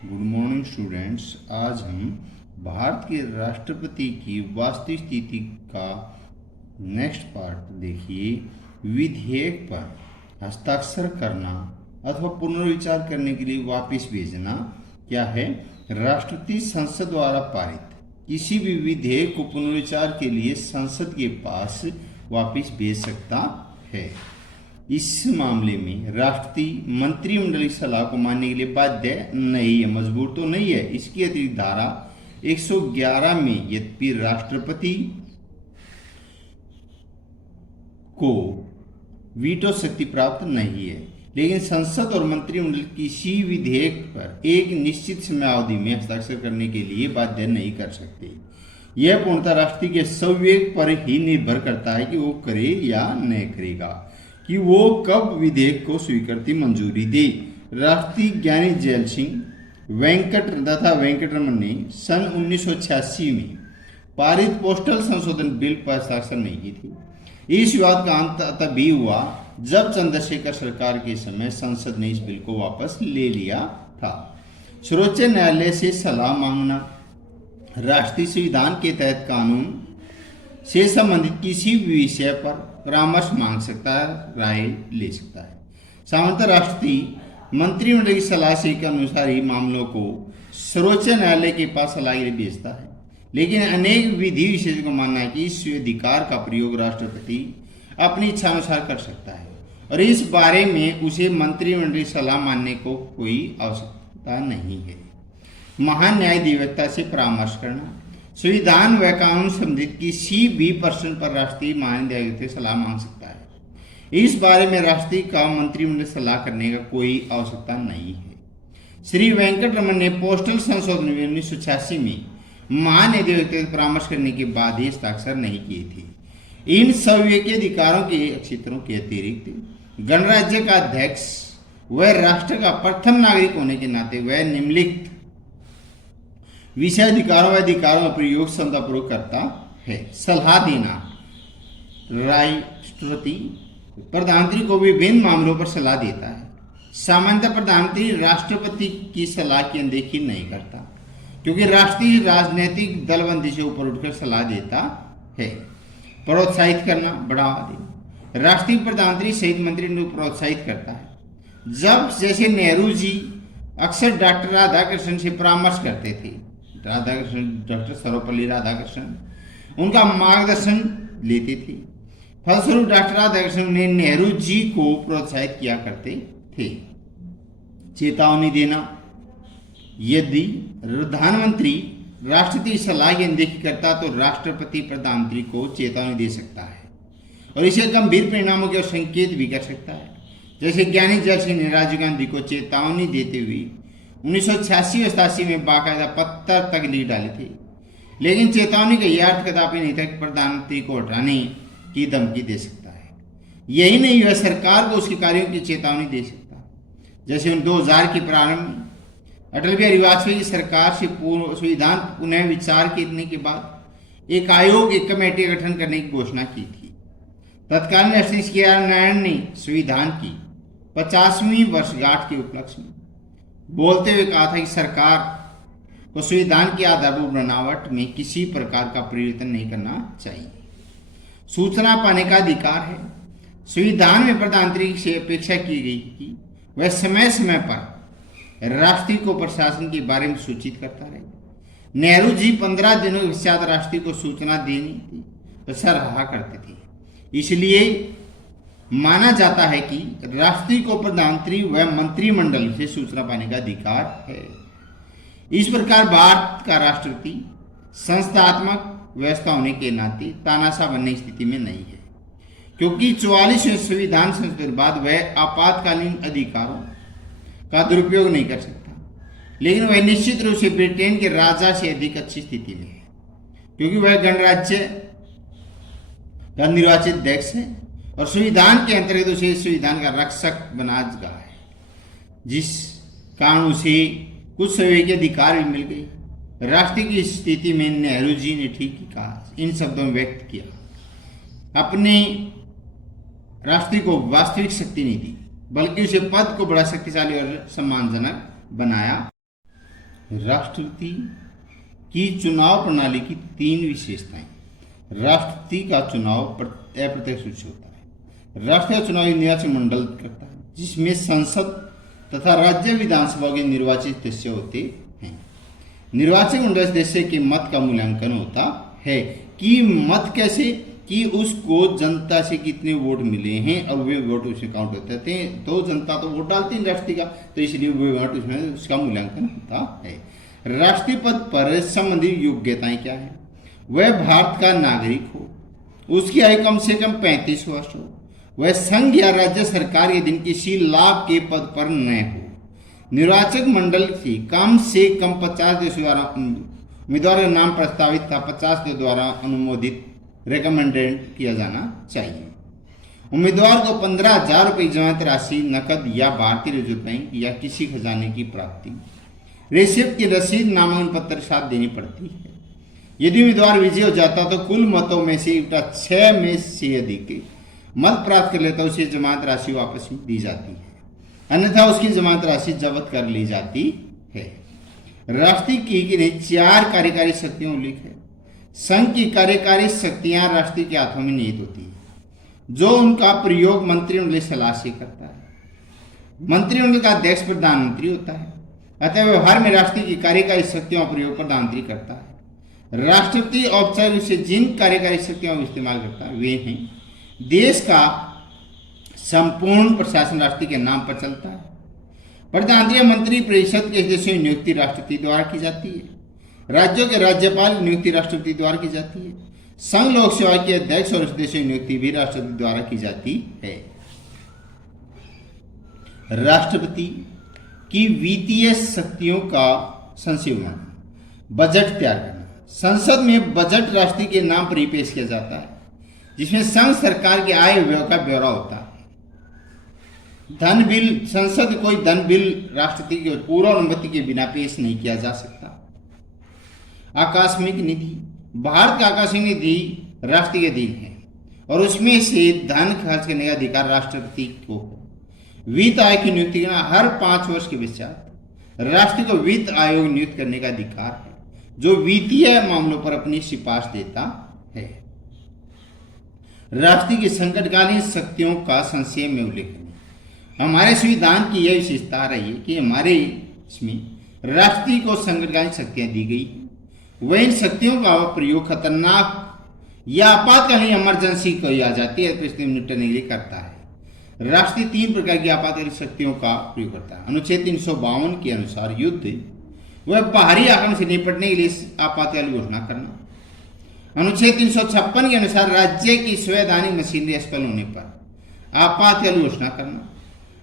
Good morning students. आज हम भारत के राष्ट्रपति की वास्तविक स्थिति का नेक्स्ट पार्ट देखिए। विधेयक पर हस्ताक्षर करना अथवा पुनर्विचार करने के लिए वापस भेजना क्या है? राष्ट्रपति संसद द्वारा पारित किसी भी विधेयक को पुनर्विचार के लिए संसद के पास वापस भेज सकता है। इस मामले में राष्ट्रपति मंत्रिमंडल की सलाह को मानने के लिए बाध्य नहीं है, मजबूर तो नहीं है। इसकी अतिरिक्त धारा 111 में यद्यपि राष्ट्रपति को वीटो शक्ति प्राप्त नहीं है, लेकिन संसद और मंत्रिमंडल किसी विधेयक पर एक निश्चित समयावधि में हस्ताक्षर करने के लिए बाध्य नहीं कर सकते। यह पूर्णतः राष्ट्रपति के संवेग पर ही निर्भर करता है कि वो करे या नहीं करेगा, कि वो कब विधेयक को स्वीकृति मंजूरी दे। राष्ट्रपति ज्ञानी जैल सिंह तथा वेंकटरमन ने सन 1986 में पारित पोस्टल संशोधन बिल पर हस्ताक्षर नहीं की थी। इस विवाद का अंत तभी हुआ जब चंद्रशेखर सरकार के समय संसद ने इस बिल को वापस ले लिया था। सर्वोच्च न्यायालय से सलाह मांगना राष्ट्रीय संविधान के तहत कानून से संबंधित किसी भी विषय पर परामर्श मांग सकता है, राय ले सकता है। सामान्यतः राष्ट्रपति मंत्रिमंडल की सलाह से के अनुसार ही मामलों को सर्वोच्च न्यायालय के पास सलाह के लिए भेजता है, लेकिन अनेक विधि विशेषज्ञों का मानना है कि इस अधिकार का प्रयोग राष्ट्रपति अपनी इच्छा अनुसार कर सकता है और इस बारे में उसे मंत्रिमंडल की सलाह मानने को कोई आवश्यकता नहीं है। महान न्यायाधिवक्ता से परामर्श करना संविधान व कानून संबंधित किसी भी प्रश्न पर राष्ट्रीय महान्यायाधिवक्ता से सलाह मांग सकता है। इस बारे में राष्ट्रपति का मंत्रिमंडल सलाह करने का कोई आवश्यकता नहीं है। श्री वेंकटरमन ने पोस्टल संशोधन 1986 में महान्यायाधिवक्ता से परामर्श करने के बाद ही हस्ताक्षर नहीं किए थे। इन संवैधानिक अधिकारों के क्षेत्रों के अतिरिक्त गणराज्य का अध्यक्ष व राष्ट्र का प्रथम नागरिक होने के नाते वह निम्नलिखित विषय अधिकारों व अधिकारों का प्रयोग क्षमतापूर्वक करता है। सलाह देना, राष्ट्रपति प्रधानमंत्री को विभिन्न मामलों पर सलाह देता है। सामान्यतः प्रधानमंत्री राष्ट्रपति की सलाह की अनदेखी नहीं करता, क्योंकि राष्ट्रीय राजनीतिक दलबंदी से ऊपर उठकर सलाह देता है। प्रोत्साहित करना, बढ़ावा देना, राष्ट्रीय प्रधानमंत्री सहित मंत्रिमंडल को प्रोत्साहित करता है। जब जैसे नेहरू जी अक्सर डॉक्टर राधाकृष्णन से परामर्श करते थे, डॉक्टर सर्वपल्ली राधाकृष्णन उनका मार्गदर्शन लेते थे। फलस्वरूप डॉक्टर राधाकृष्णन ने नेहरू जी को प्रोत्साहित किया करते थे। चेतावनी देना, यदि प्रधानमंत्री राष्ट्रपति की सलाह की अनदेखी करता तो राष्ट्रपति प्रधानमंत्री को चेतावनी दे सकता है और इसे गंभीर परिणामों के संकेत भी कर सकता है। जैसे ज्ञानी जैल सिंह ने राजीव गांधी को चेतावनी देते हुए 1986 में बाकायदा पत्र तक लिख डाले थे, लेकिन चेतावनी का यह अर्थ कदापि नहीं था कि प्रधानमंत्री को हटाने की धमकी दे सकता है। यही नहीं, वह सरकार को उसके कार्यों की चेतावनी दे सकता है। जैसे 2000 के प्रारंभ में अटल बिहारी वाजपेयी की सरकार से संविधान पुनः विचार करने के बाद एक आयोग, एक कमेटी गठन करने की घोषणा की थी। तत्कालीन राष्ट्रपति के नारायण ने संविधान की 50वीं वर्षगांठ के उपलक्ष्य में बोलते हुए कहा था कि सरकार को संविधान की आधारभूत बनावट में किसी प्रकार का परिवर्तन नहीं करना चाहिए। सूचना पाने का अधिकार है। संविधान में प्रधानमंत्री से अपेक्षा की गई कि वह समय समय पर राष्ट्रपति को प्रशासन के बारे में सूचित करता रहे। नेहरू जी 15 दिनों के पश्चात राष्ट्रपति को सूचना देनी थी तो सराहा करते थे। इसलिए माना जाता है कि राष्ट्रपति को प्रधानमंत्री व मंत्रिमंडल से सूचना पाने का अधिकार है। इस प्रकार भारत का राष्ट्रपति संस्थात्मक व्यवस्था होने के नाते तानाशाह बनने की स्थिति में नहीं है, क्योंकि 44वें संविधान संशोधन के बाद वह आपातकालीन अधिकारों का दुरुपयोग नहीं कर सकता, लेकिन वह निश्चित रूप से ब्रिटेन के राजा से अधिक अच्छी स्थिति में है, क्योंकि वह गणराज्य का निर्वाचित अध्यक्ष है और संविधान के अंतर्गत उसे संविधान का रक्षक बना गया है, जिस कारण उसे कुछ संवैधानिक अधिकार भी मिल गई। राष्ट्र की स्थिति में नेहरू जी ने ठीक ही कहा, इन शब्दों में व्यक्त किया, अपने राष्ट्र को वास्तविक शक्ति नहीं दी, बल्कि उसे पद को बड़ा शक्तिशाली और सम्मानजनक बनाया। राष्ट्रपति की चुनाव प्रणाली की 3 विशेषताएं। राष्ट्रपति का चुनाव अप्रत्यक्ष रूप से होता है। राष्ट्रीय चुनाव निर्वाचन मंडल करता है, जिसमें संसद तथा राज्य विधानसभा के निर्वाचित सदस्य होते हैं। निर्वाचन मंडल सदस्य के मत का मूल्यांकन होता है कि मत कैसे, कि उसको जनता से कितने वोट मिले हैं और वे वोट उसमें काउंट होते हैं। तो जनता तो वोट डालती है राष्ट्रपति का, तो इसलिए वे वोट उसमें उसका मूल्यांकन होता है। राष्ट्रीय पद पर संबंधित योग्यताएं क्या है? वह भारत का नागरिक हो, उसकी आयु कम से कम 35 वर्ष हो, वह संघ या राज्य सरकार के दिन किसी लाभ के पद पर न हो, निर्वाचक मंडल से कम 50 देशों द्वारा उम्मीदवार का नाम प्रस्तावित था 50 देशों द्वारा अनुमोदित रिकमेंडेड किया जाना चाहिए। उम्मीदवार को 15,000 रुपये जमानत राशि नकद या भारतीय रिजर्व बैंक या किसी खजाने की प्राप्ति, रिसिप्ट की रसीद, नामांकन पत्र साथ देनी पड़ती है। यदि उम्मीदवार विजयी हो जाता तो कुल मतों में से 6 में से अधिक मत प्राप्त कर लेता उसे जमानत राशि वापस दी जाती है, अन्यथा उसकी जमानत राशि जब्त कर ली जाती है। राष्ट्रपति की 4 कार्यकारी शक्तियों उल्लेख है। संघ की कार्यकारी शक्तियां राष्ट्रपति के हाथों में निहित होती है, जो उनका प्रयोग मंत्रिमंडल सलाह से करता है। मंत्रिमंडल का अध्यक्ष प्रधानमंत्री होता है, अतः व्यवहार में राष्ट्रपति की कार्यकारी शक्तियों का प्रयोग प्रधानमंत्री करता है। राष्ट्रपति औपचारिक रूप से जिन कार्यकारी शक्तियों का इस्तेमाल करता है वे हैं: देश का संपूर्ण प्रशासन राष्ट्रपति के नाम पर चलता है। प्रधानमंत्री मंत्री परिषद के सदस्यों की नियुक्ति राष्ट्रपति द्वारा की जाती है। राज्यों के राज्यपाल की नियुक्ति राष्ट्रपति द्वारा की जाती है। संघ लोक सेवा के अध्यक्ष और सदस्यों की नियुक्ति भी राष्ट्रपति द्वारा की जाती है। राष्ट्रपति की वित्तीय शक्तियों का संशोधन, बजट तैयार करना। संसद में बजट राष्ट्रपति के नाम पर ही पेश किया जाता है, जिसमें संघ सरकार के आय व्यय का ब्यौरा होता है। धन बिल, संसद कोई धन बिल राष्ट्रपति की पूर्व अनुमति के बिना पेश नहीं किया जा सकता। आकस्मिक निधि, भारत का आकस्मिक निधि राष्ट्रपति के अधीन है और उसमें से धन खर्च करने का अधिकार राष्ट्रपति को हो। वित्त आयोग की नियुक्ति करना, हर 5 वर्ष के पश्चात राष्ट्रपति को वित्त आयोग नियुक्त करने का अधिकार है, जो वित्तीय मामलों पर अपनी सिफारिश देता है। राष्ट्रपति की संकटकालीन शक्तियों का संक्षेप में उल्लेख करें। हमारे संविधान की यह विशेषता रही है कि हमारे इसमें राष्ट्रपति को संकटकालीन शक्तियां दी गई हैं। वह इन शक्तियों का प्रयोग खतरनाक या आपातकालीन इमरजेंसी कही आ जाती है परिस्थिति में निपटने के लिए करता है। राष्ट्रपति 3 प्रकार की आपातकालीन शक्तियों का प्रयोग करता है। अनुच्छेद 352 के अनुसार युद्ध वह बाहरी आक्रमण से निपटने के लिए आपातकालीन घोषणा करना। अनुच्छेद 356 के अनुसार राज्य की संवैधानिक मशीनरी असफल होने पर आपातकालीन घोषणा करना।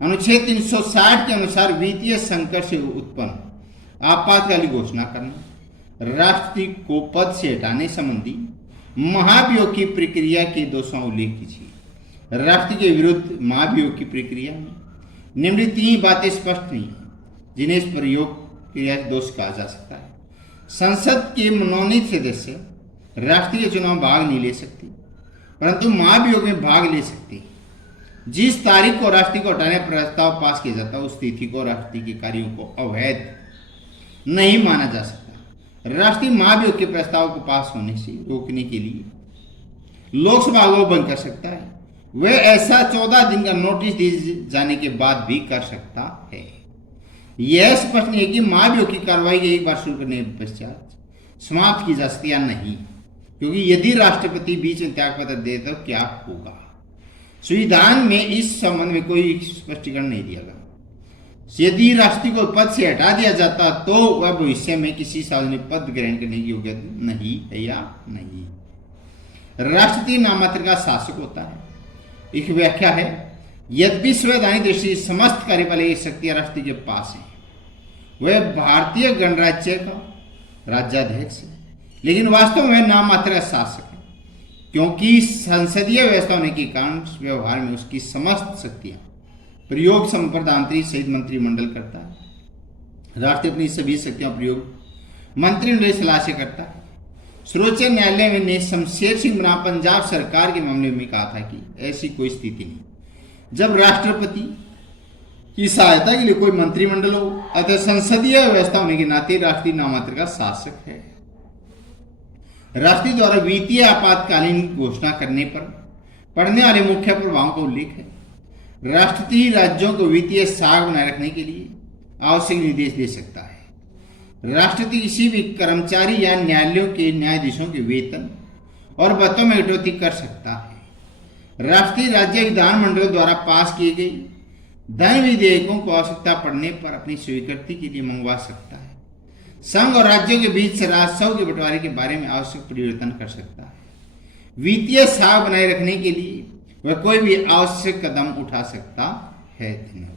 अनुच्छेद 360 के अनुसार वित्तीय संकट से उत्पन्न आपातकालीन घोषणा करना। राष्ट्रपति को पद से हटाने संबंधी महाभियोग की प्रक्रिया के दोषों का उल्लेख कीजिए। राष्ट्रपति के विरुद्ध महाभियोग की प्रक्रिया में निम्नलिखित 3 बातें स्पष्ट नहीं है जिन्हें इस प्रयोग क्रिया दोष कहा जा सकता है। संसद के मनोनीत सदस्य राष्ट्रपति के चुनाव में भाग नहीं ले सकते, परंतु महाभियोग में भाग ले सकते। जिस तारीख को राष्ट्रपति को हटाने प्रस्ताव पास किया जाता है उस तिथि को राष्ट्रपति के कार्यों को अवैध नहीं माना जा सकता। राष्ट्रीय महाभियोग के प्रस्ताव को पास होने से रोकने के लिए लोकसभा को बंद कर सकता है। वह ऐसा 14 दिन का नोटिस दिए जाने के बाद भी कर सकता है। यह स्पष्ट नहीं है कि महाभियोग की कार्रवाई एक बार शुरू करने के पश्चात समाप्त की जा सकती या नहीं, क्योंकि यदि राष्ट्रपति बीच में त्यागपत्र दे तो क्या होगा। संविधान में इस संबंध में कोई स्पष्टीकरण नहीं दिया गया। यदि राष्ट्रपति को पद से हटा दिया जाता तो वह भविष्य में किसी सार्वजनिक पद ग्रहण करने की योग्य नहीं है या नहीं। राष्ट्रपति नाममात्र का शासक होता है। एक व्याख्या है, यद्यपि संवैधानिक दृष्टि से समस्त कार्यपालिक शक्तियां राष्ट्रपति के पास है, वह भारतीय गणराज्य का राज्याध्यक्ष है, लेकिन वास्तव में नाममात्र का शासक है, क्योंकि संसदीय व्यवस्था होने के कारण व्यवहार में उसकी समस्त शक्तियां प्रयोग प्रधानमंत्री सहित मंत्रिमंडल करता है। राष्ट्रपति अपनी सभी शक्तियों का प्रयोग मंत्रिमंडल सलाह से करता है। सर्वोच्च न्यायालय ने शमशेर सिंह बनाम पंजाब सरकार के मामले में कहा था कि ऐसी कोई स्थिति नहीं जब राष्ट्रपति की सहायता के लिए कोई मंत्रिमंडल हो अतः संसदीय व्यवस्था होने के नाते राष्ट्रीय नामांतर का शासक है। राष्ट्रपति द्वारा वित्तीय आपातकालीन घोषणा करने पर पड़ने वाले मुख्य प्रभावों का उल्लेख है। राष्ट्रपति राज्यों को वित्तीय साख बनाए रखने के लिए आवश्यक निर्देश दे सकता है। राष्ट्रपति किसी भी कर्मचारी या न्यायालयों के न्यायाधीशों के वेतन और भत्तों में कटौती कर सकता है। राष्ट्रीय राज्य विधानमंडलों द्वारा पास किए गए धन विधेयकों को आवश्यकता पड़ने पर अपनी स्वीकृति के लिए मंगवा सकता है। संघ और राज्यों के बीच राजस्व के बंटवारे के बारे में आवश्यक परिवर्तन कर सकता है। वित्तीय साख बनाए रखने के लिए वह कोई भी आवश्यक कदम उठा सकता है। धन्यवाद।